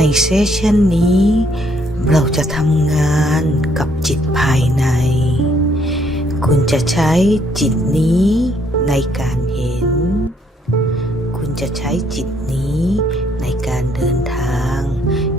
ในเซสชันนี้ เราจะทำงานกับจิตภายใน คุณจะใช้จิตนี้ในการเห็น คุณจะใช้จิตนี้ในการเดินทาง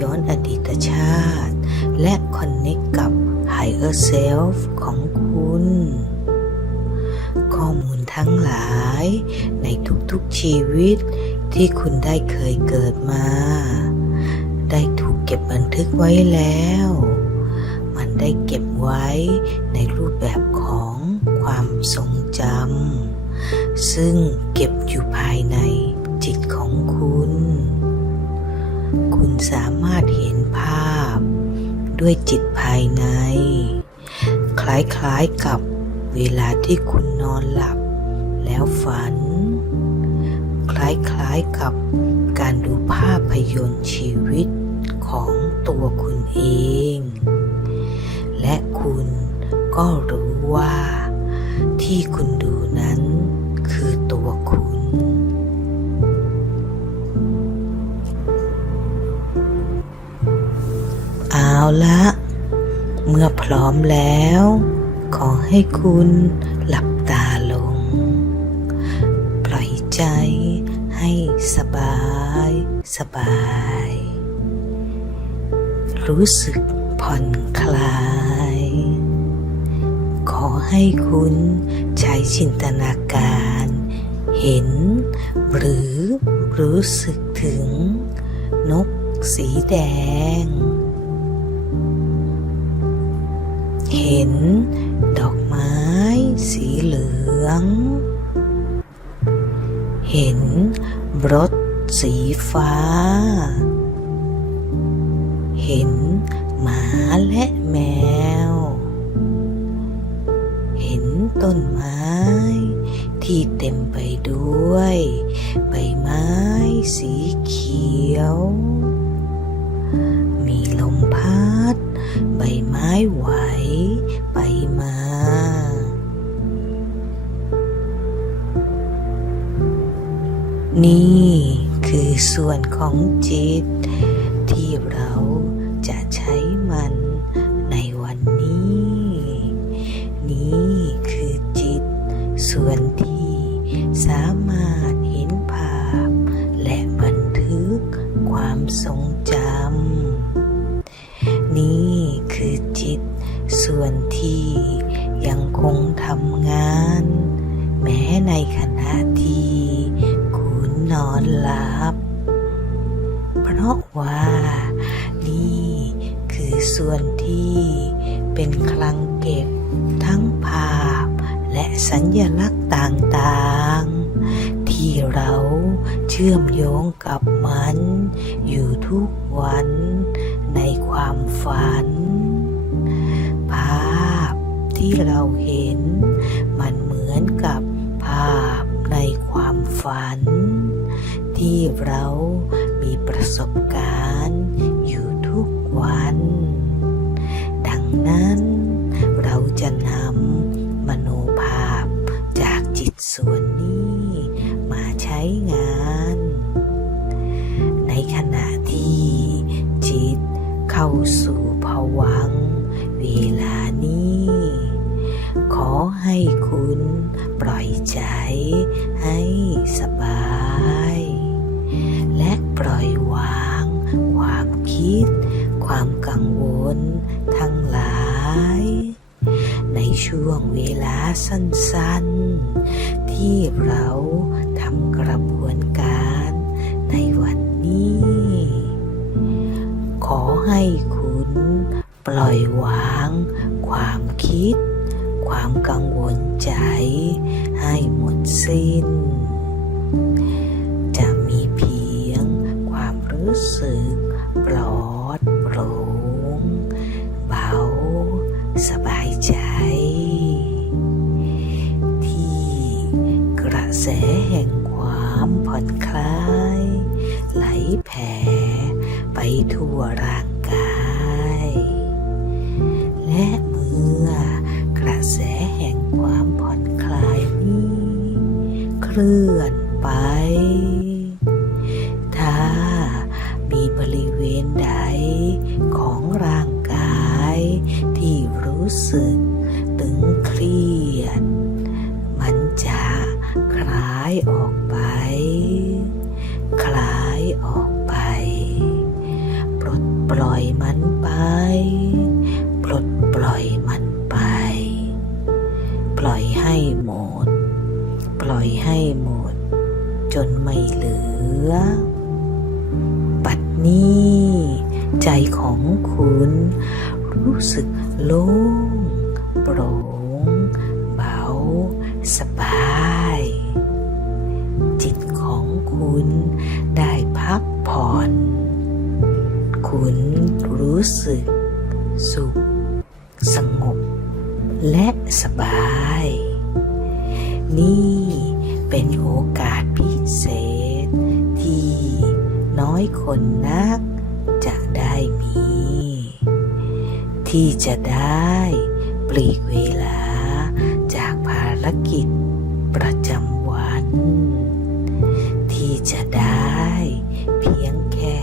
ย้อนอดีตชาติ และคอนเน c กกับ Higher Self ของคุณ ข้อมูลทั้งหลายในทุกๆชีวิตที่คุณได้เคยเกิดมา ได้ถูกเก็บบันทึกไว้แล้ว มันได้เก็บไว้ในรูปแบบของความทรงจำซึ่งเก็บอยู่ภายในจิตของคุณ คุณสามารถเห็นภาพด้วยจิตภายใน คล้ายๆกับเวลาที่คุณนอนหลับแล้วฝัน คล้ายๆกับการดูภาพยนตร์ชีวิต ของตัวคุณเอง และคุณก็รู้ว่าที่คุณดูนั้นคือตัวคุณ เอาละ เมื่อพร้อมแล้ว ขอให้คุณหลับตาลง ปล่อยใจให้สบาย สบาย รู้สึกผ่อนคลาย ขอให้คุณใช้จินตนาการ เห็น หรือรู้สึกถึง นกสีแดง เห็นดอกไม้สีเหลือง เห็นรถสีฟ้า ห็นหมาและแมว เห็นต้นไม้ ที่เต็มไปด้วย ใบไม้สีเขียว มีลมพัด ใบไม้ไหวไปมา นี่คือส่วนของจิต ทรงจำ นี่คือจิตส่วนที่ยังคงทำงาน แม้ในขณะที่คุณนอนหลับ เพราะว่า นี่คือส่วนที่เป็นคลังเก็บทั้งภาพและสัญญลักษณ์ต่างๆ ชื่อมโยงกับมัน อยู่ทุกวันในความฝัน ภาพที่เราเห็น มันเหมือนกับภาพในความฝัน ที่เรามีประสบ คุณปล่อยใจให้สบาย และปล่อยวาง ความคิด ความกังวล ทั้งหลาย ในช่วงเวลาสั้นๆ ที่เราทำกระบวนการในวันนี้ ขอให้คุณปล่อยวาง ความคิด ความกังวลใจ ให้หมดสิ้น จะมีเพียงความรู้สึกปลอดโปร่งเบา สบายใจ ที่กระแสแห่งความผ่อนคลาย ไหลแผ่ไปทั่วร่าง รู้สึก ตึงเครียด มันจะคลายออกไป คลายออกไป ปลดปล่อยมันไป ปลดปล่อยมันไป ปล่อยให้หมด ปล่อยให้หมด จนไม่เหลือ ปัดนี้ ใจของคุณ รู้สึกโล่งโปร่งเบา สบาย จิตของคุณได้พักผ่อน คุณรู้สึก สุข สงบ และสบาย นี่เป็นโอกาสพิเศษที่น้อยคนนัก ที่จะได้ปลีกเวลาจากภารกิจประจำวัน ที่จะได้เพียงแค่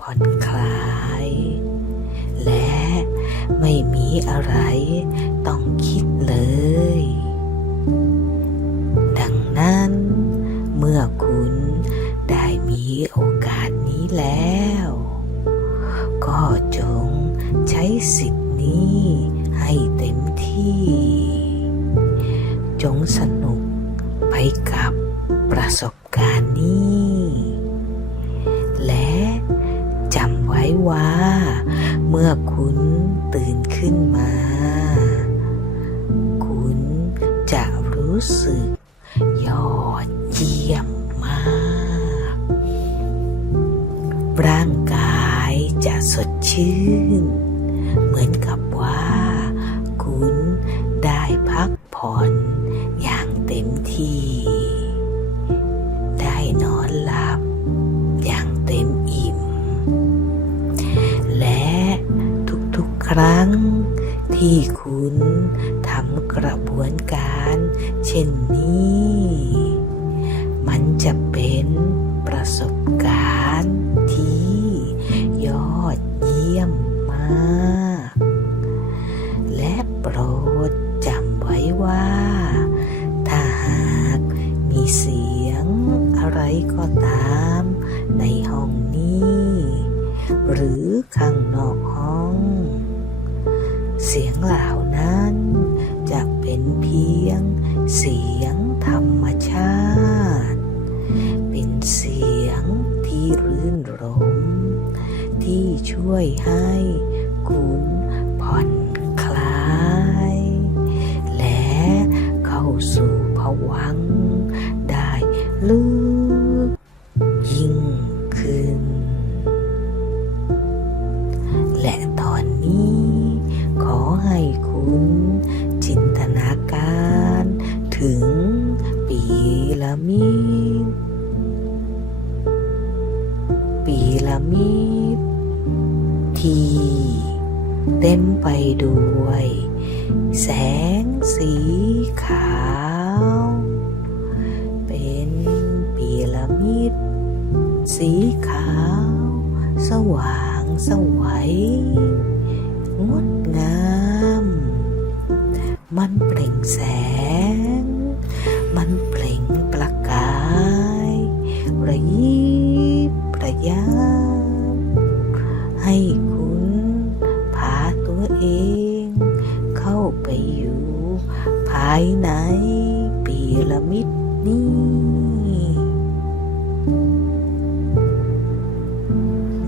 ผ่อนคลาย และไม่มีอะไร จงสนุกไปกับประสบการณ์นี้ และจำไว้ว่า เมื่อคุณตื่นขึ้นมา คุณจะรู้สึกยอดเยี่ยมมาก ร่างกายจะสดชื่น เหมือนกับว่า คุณได้พักผ่อน ที่ ได้นอนหลับอย่างเต็มอิ่ม และทุกๆครั้งที่คุณทำกระบวนการ เช่นนี้ มันจะเป็นประสบการณ์ที่ยอดเยี่ยมมาก เสียงเหล่านั้นจะเป็นเพียงเสียงธรรมชาติ เป็นเสียงที่รื่นรม ที่ช่วยให้คุณผ่อนคลาย และเข้าสู่ภวังได้ลึก ด้วย แสงสีขาว เป็นปีละมิด สีขาว สว่างสวัยงดงาม มันเปล่งแสง มันเปล่งประกายระยิบระยับให้คุ เอง เข้าไปอยู่ ภายในปีระมิดนี้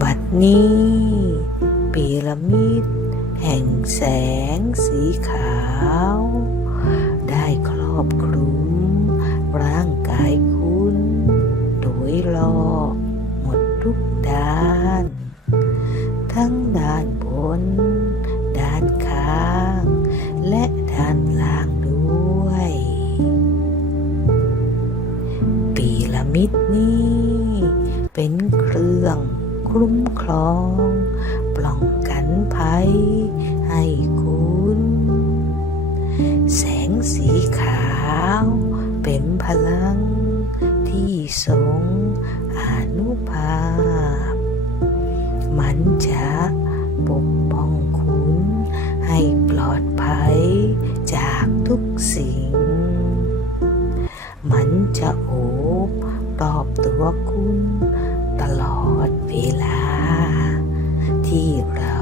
บัดนี้ปีระมิดแห่งแสงสีขาว คุ้มครองป้องกันภัยให้คุณ แสงสีขาวเป็นพลังที่ทรงอนุภาพ มันจะปกป้องคุณให้ปลอดภัยจากทุกสิ่ง มันจะโอบรอบตัวคุณ เวลา ที่เรา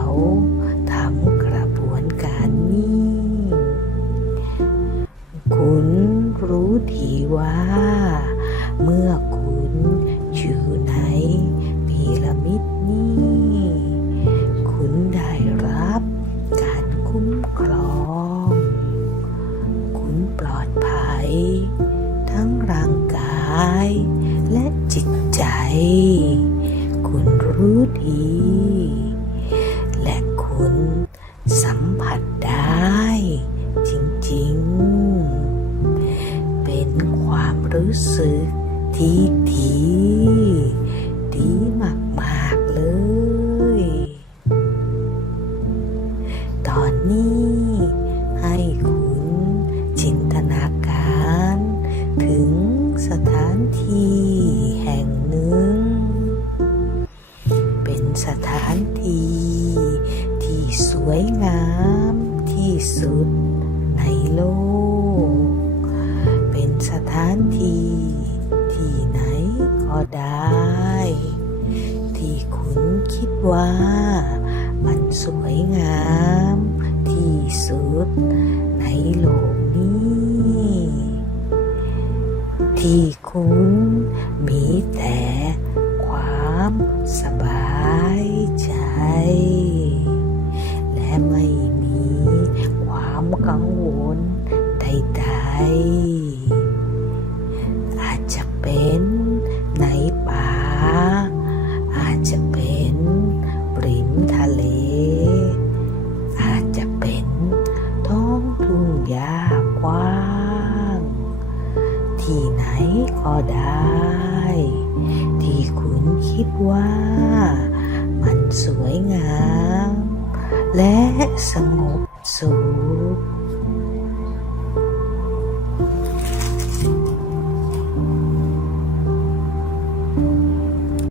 ทำกระบวนการนี้ คุณรู้ดีว่า รู้ดีและคุณสัมผัสได้จริงๆ เป็นความรู้สึกที่ดี ดีมาก ๆ เลย วยงามที่สุดในโลก เป็นสถานที่ที่ไหนก็ได้ ที่คุณคิดว่ามันสวยงามที่สุด ทุ่งหญ้ากว้าง ที่ไหนก็ได้ ที่คุณคิดว่า มันสวยงาม และสงบสุข